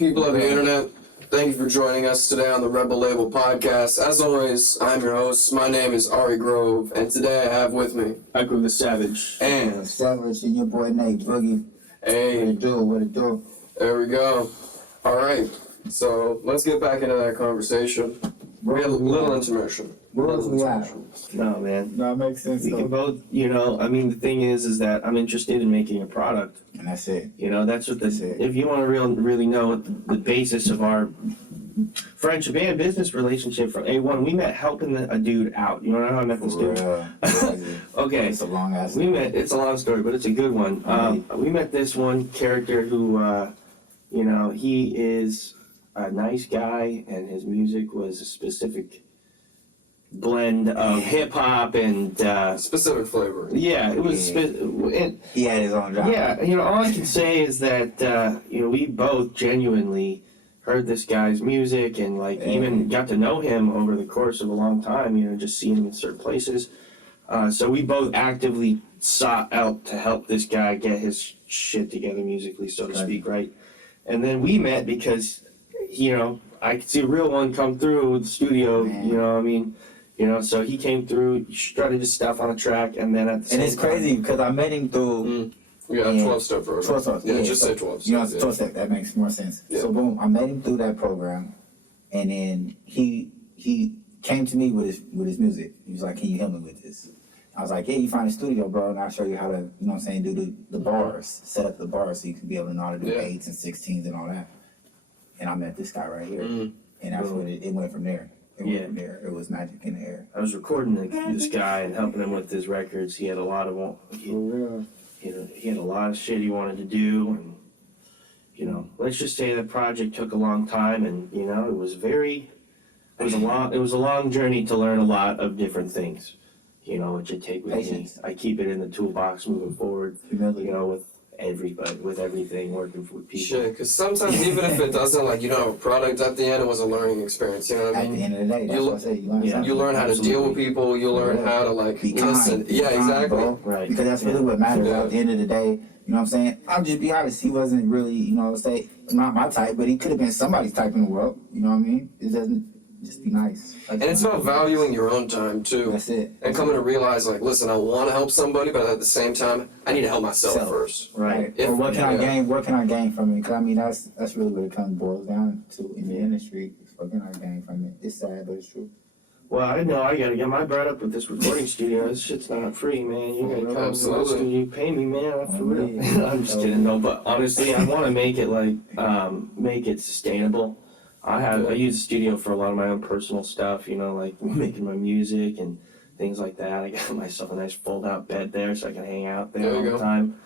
People of the internet, thank you for joining us today on the R.E.B.E.L Label podcast. As always, I'm your host. My name is R.E.B.E.L, and today I have with me Echo the Savage. And Savage and your boy Nate Boogy. Hey. What it do? There we go. All right, so let's get back into that conversation. We had a little intermission. No, man. No, it makes sense. We can both, the thing is that I'm interested in making a product. And that's it. That's what this is. If you want to really know what the basis of our friendship and business relationship from A1, we met helping a dude out. You know how I met this dude? Okay. It's a long ass It's a long story, but it's a good one. We met this one character who, he is a nice guy, and his music was a specific blend of hip hop and Specific flavor. Yeah, it was. He had his own genre. Yeah, all I can say is that we both genuinely heard this guy's music and even got to know him over the course of a long time. Just seeing him in certain places. So we both actively sought out to help this guy get his shit together musically, so to speak, right? And then we met because, I could see a real one come through the studio, so he came through, strutted his stuff on a track, and then at the same And it's crazy because I met him through... Yeah, 12-step program. 12 steps. Yeah, just say 12 steps. 12 steps, that makes more sense. Yeah. So boom, I met him through that program, and then he came to me with his music. He was like, "Can you help me with this?" I was like, "Yeah, you find a studio, bro, and I'll show you how to, do the bars, set up the bars so you can be able to know how to do 8s and 16s and all that." And I met this guy right here, and that's when it went from there. It was magic in the air. I was recording this guy and helping him with his records. He had a lot of he had a lot of shit he wanted to do, and let's just say the project took a long time, and it was a long journey to learn a lot of different things. Which I take with me. I keep it in the toolbox moving forward. Humility. With everybody, with everything, working with people. Shit, because sometimes even if it doesn't, you don't have a product at the end, it was a learning experience, you know what I mean? At the end of the day, that's what I say. You learn something. You learn how to deal with people, you learn how to, be listen. Kind. Yeah, exactly. Bro. Right. Because that's really what matters at the end of the day. You know what I'm saying? I'll just be honest, he wasn't really, not my type, but he could have been somebody's type in the world. You know what I mean? It doesn't just be nice. And it's about valuing your own time, too. That's it. And coming to realize, listen, I want to help somebody, but at the same time, I need to help myself first. Right. Or what can I gain? What can I gain from it? Because that's really what it boils down to in the industry. What can I gain from it? It's sad, but it's true. Well, I know I gotta get my bread up with this recording studio. This shit's not free, man. You gotta come to the studio. You pay me, man. For real. I'm just kidding, no. But honestly, I want to make it make it sustainable. I use the studio for a lot of my own personal stuff. Making my music and things like that. I got myself a nice fold-out bed there, so I can hang out there all the time.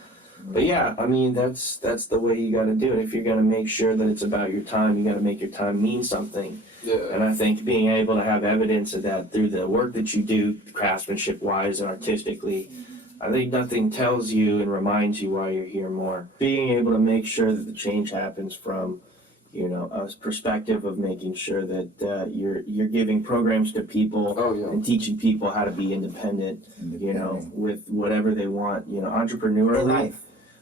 But yeah, that's the way you got to do it. If you're gonna make sure that it's about your time, you got to make your time mean something. Yeah. And I think being able to have evidence of that through the work that you do, craftsmanship-wise and artistically, I think nothing tells you and reminds you why you're here more. Being able to make sure that the change happens from, a perspective of making sure that you're giving programs to people and teaching people how to be independent, with whatever they want, entrepreneurially.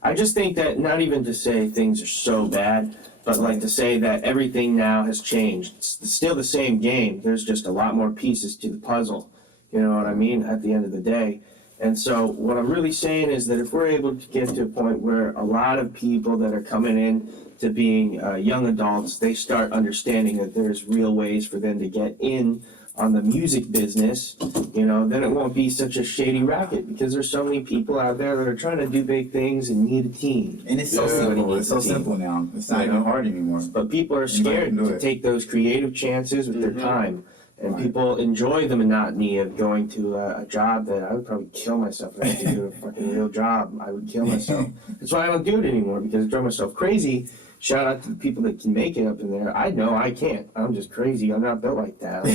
I just think that not even to say things are so bad, but to say that everything now has changed. It's still the same game. There's just a lot more pieces to the puzzle. You know what I mean? At the end of the day. And so what I'm really saying is that if we're able to get to a point where a lot of people that are coming in to being young adults, they start understanding that there's real ways for them to get in on the music business, then it won't be such a shady racket, because there's so many people out there that are trying to do big things and need a team. And it's so simple. It's so simple now. It's not even hard anymore. But people are scared to take those creative chances with their time. And people enjoy the monotony of going to a job that I would probably kill myself if I had to do a fucking real job. I would kill myself. That's why I don't do it anymore, because I drove myself crazy. Shout out to the people that can make it up in there. I know I can't. I'm just crazy. I'm not built like that.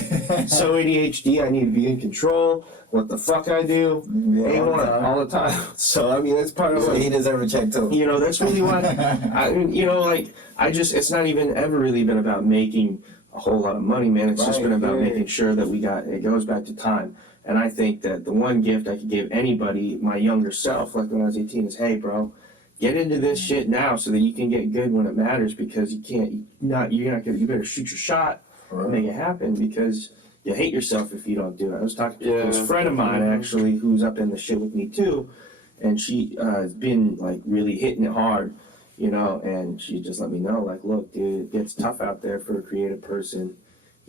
So ADHD, I need to be in control. What the fuck I do, A1 all the time. So, that's part of what he deserves a check too. That's really what, it's not even ever really been about making a whole lot of money, man. It's just been about making sure that it goes back to time. And I think that the one gift I could give anybody, my younger self, like when I was 18, is, hey, bro, get into this shit now so that you can get good when it matters, because you better shoot your shot and make it happen, because you hate yourself if you don't do it. I was talking to this friend of mine actually who's up in the shit with me too, and she has been like really hitting it hard, you know, and she just let me know, like, look, dude, it gets tough out there for a creative person.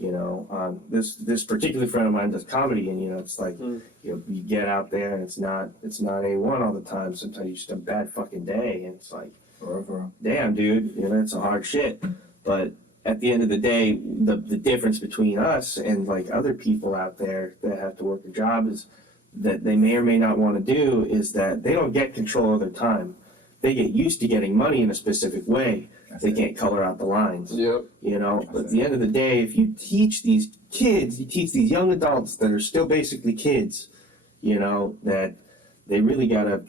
You know, this particular friend of mine does comedy, and you know, it's like you get out there and it's not A1 all the time. Sometimes you just have a bad fucking day, and it's like, damn, dude, you know, it's a hard shit. But at the end of the day, the difference between us and like other people out there that have to work a job is that they may or may not want to do is that they don't get control of their time. They get used to getting money in a specific way. They can't color out the lines. Yep. You know, but at the end of the day, if you teach these kids, you teach these young adults that are still basically kids, you know, that they really gotta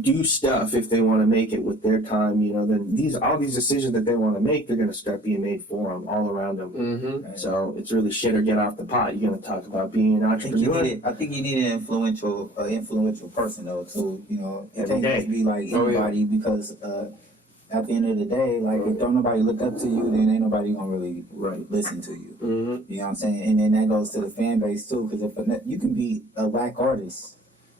do stuff if they want to make it with their time, you know, then all these decisions that they want to make, they're gonna start being made for them all around them. Mm-hmm. So it's really shit or get off the pot. You're gonna talk about being an entrepreneur. I think you need an influential person though too. You know, it Every can't day. just be like anybody because at the end of the day, like if don't nobody look up to you, then ain't nobody gonna really listen to you. Mm-hmm. You know what I'm saying? And then that goes to the fan base too, because you can be a whack artist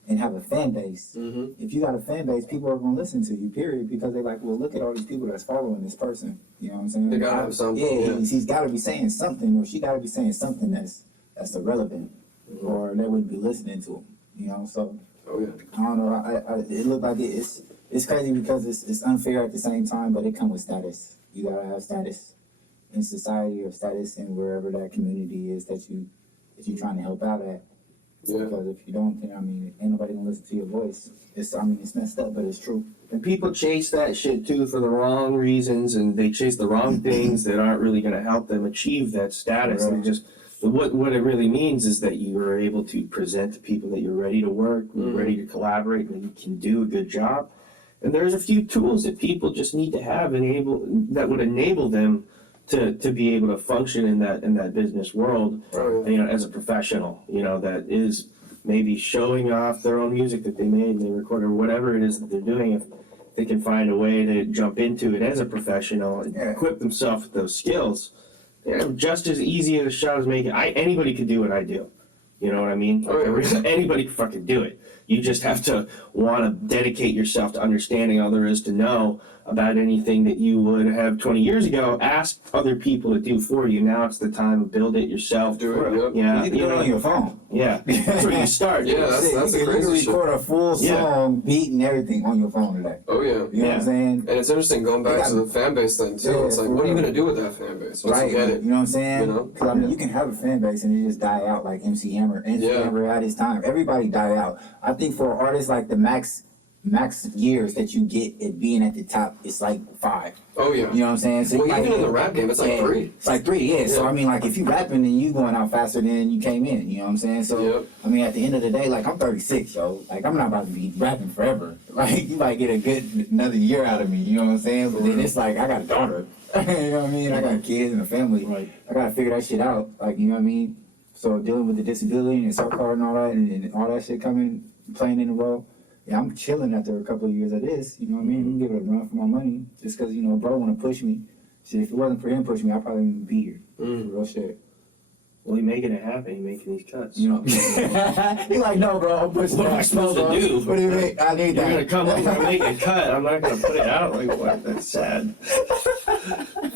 and have a fan base. Mm-hmm. If you got a fan base, people are gonna listen to you. Period, because they're like, well, look at all these people that's following this person. You know what I'm saying? They gotta have something. Yeah, he's got to be saying something, or she got to be saying something that's irrelevant, or they wouldn't be listening to him. You know, so Oh yeah. I don't know. It looked like it's crazy because it's unfair at the same time, but it comes with status. You gotta have status in society or status in wherever that community is that you're trying to help out at. Yeah. Because if you don't, then I mean, ain't nobody gonna listen to your voice. It's messed up, but it's true. And people chase that shit too for the wrong reasons, and they chase the wrong things that aren't really going to help them achieve that status. Right. And just what it really means is that you are able to present to people that you're ready to work, you're ready to collaborate, and that you can do a good job. And there's a few tools that people just need to have that would enable them to be able to function in that business world, you know, as a professional, you know, that is maybe showing off their own music that they made and they recorded, or whatever it is that they're doing. If they can find a way to jump into it as a professional and equip themselves with those skills, they're just as easy a shot as making. Anybody could do what I do. You know what I mean? Anybody can fucking do it. You just have to want to dedicate yourself to understanding all there is to know about anything that you would have 20 years ago asked other people to do for you. Now it's the time to build it yourself. Do it. Yep. Yeah, You can do it on your phone. Yeah, that's where you start. Yeah, that's you the can crazy shit. record a full song, beat and everything on your phone today. Oh yeah. You know what I'm saying? And it's interesting going back to the fan base thing too. Yeah, It's like, for what are you real. gonna do with that fan base once Right, you get it? you know what I'm saying? You know? Because I mean, you can have a fan base and it just die out like MC Hammer. MC Hammer at his time. Everybody die out. I think for artists, like the max years that you get at being at the top, it's like 5. Oh yeah. You know what I'm saying? So Well, like, even in the rap game, it's like 3. It's like 3, yeah. So I mean, like if you rapping, then you going out faster than you came in. You know what I'm saying? So I mean, at the end of the day, like I'm 36, yo. Like I'm not about to be rapping forever. Like you might get a good another year out of me. You know what I'm saying? But then it's like I got a daughter. You know what I mean? I got kids and a family. Right. I gotta figure that shit out. Like you know what I mean? So dealing with the disability and self card and all that, and all that shit playing in the role. Yeah, I'm chilling after a couple of years of this. You know what I mean? I'm gonna give it a run for my money, just because you know, bro, want to push me. Shit, if it wasn't for him pushing me, I probably wouldn't be here. Real shit. Well, you're making it happen. You're making these cuts. You know, he like, no, bro, I'm pushing. What am I supposed to do? What do you mean? I need You're that. gonna come over and make a cut. I'm not gonna put it out. Like what? That's sad.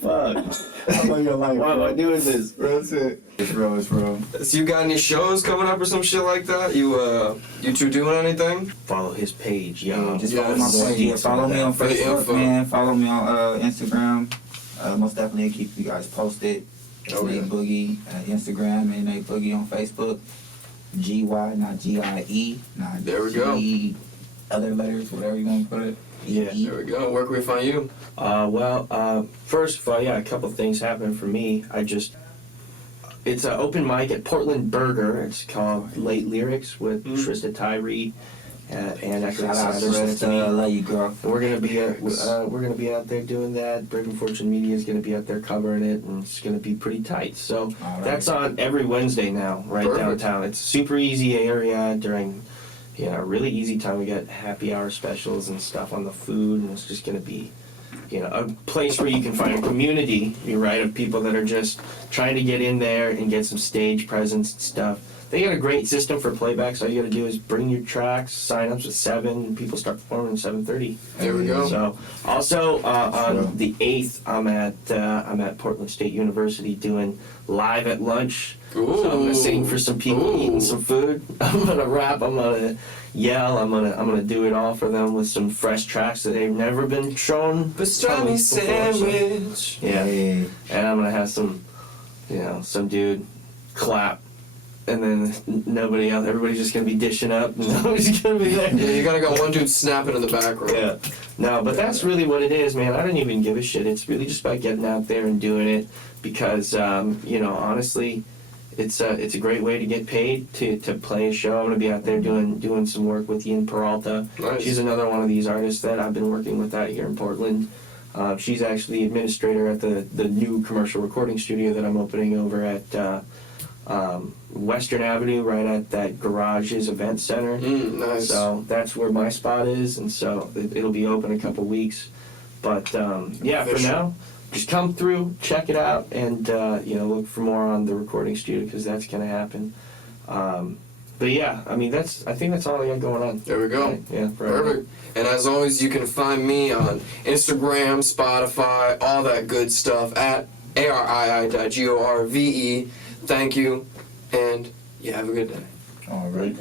Fuck. I'm on your life. Why am I doing this? Real shit. It's real. So you got any shows coming up or some shit like that? You two doing anything? Follow his page, y'all. Just follow my page. Yeah, follow me on For the Facebook, info. man. Follow me on Instagram. Most definitely I'll keep you guys posted. It's Nate Boogy Instagram and Nate Boogy on Facebook. GY, not GIE, not There we go. G, other letters, whatever you want to put it. Yeah. There we go. Where can we find you? First of all, yeah, a couple things happened for me. It's an open mic at Portland Burger. It's called Late Lyrics with Trista Tyree and Echo Shout out to Sanders. Resta, love you, girl. We're gonna be out there doing that. Breaking Fortune Media is gonna be out there covering it, and it's gonna be pretty tight. So All right. that's on every Wednesday now, right Perfect. downtown. It's a super easy area during, really easy time. We got happy hour specials and stuff on the food, and it's just going to be, a place where you can find a community, right, of people that are just trying to get in there and get some stage presence and stuff. They got a great system for playbacks. All you got to do is bring your tracks, sign ups at 7, and people start performing at 7:30. There we go. So, also on the 8th, I'm at Portland State University doing live at lunch. Ooh. So I'm gonna sing for some people eating some food. I'm gonna rap. I'm gonna yell. I'm gonna do it all for them with some fresh tracks that they've never been shown. Pastrami sandwich. Yeah, Hey. and I'm gonna have some, some dude clap. And then nobody else, everybody's just gonna be dishing up. Nobody's gonna be there. Yeah, you gotta got one dude snapping in the background. Yeah. No, but that's really what it is, man. I don't even give a shit. It's really just about getting out there and doing it because, honestly, it's a great way to get paid to play a show. I'm gonna be out there doing some work with Ian Peralta. Nice. She's another one of these artists that I've been working with out here in Portland. She's actually the administrator at the new commercial recording studio that I'm opening over at Western Avenue, right at that Garages Event Center. Nice. So that's where my spot is, and so it'll be open a couple weeks. But for now, just come through, check it out, and look for more on the recording studio because that's gonna happen. But yeah, I mean I think that's all I got going on. There we go. Right? Yeah, Perfect. And as always, you can find me on Instagram, Spotify, all that good stuff at Arii.Grove. Thank you, and you have a good day. All right.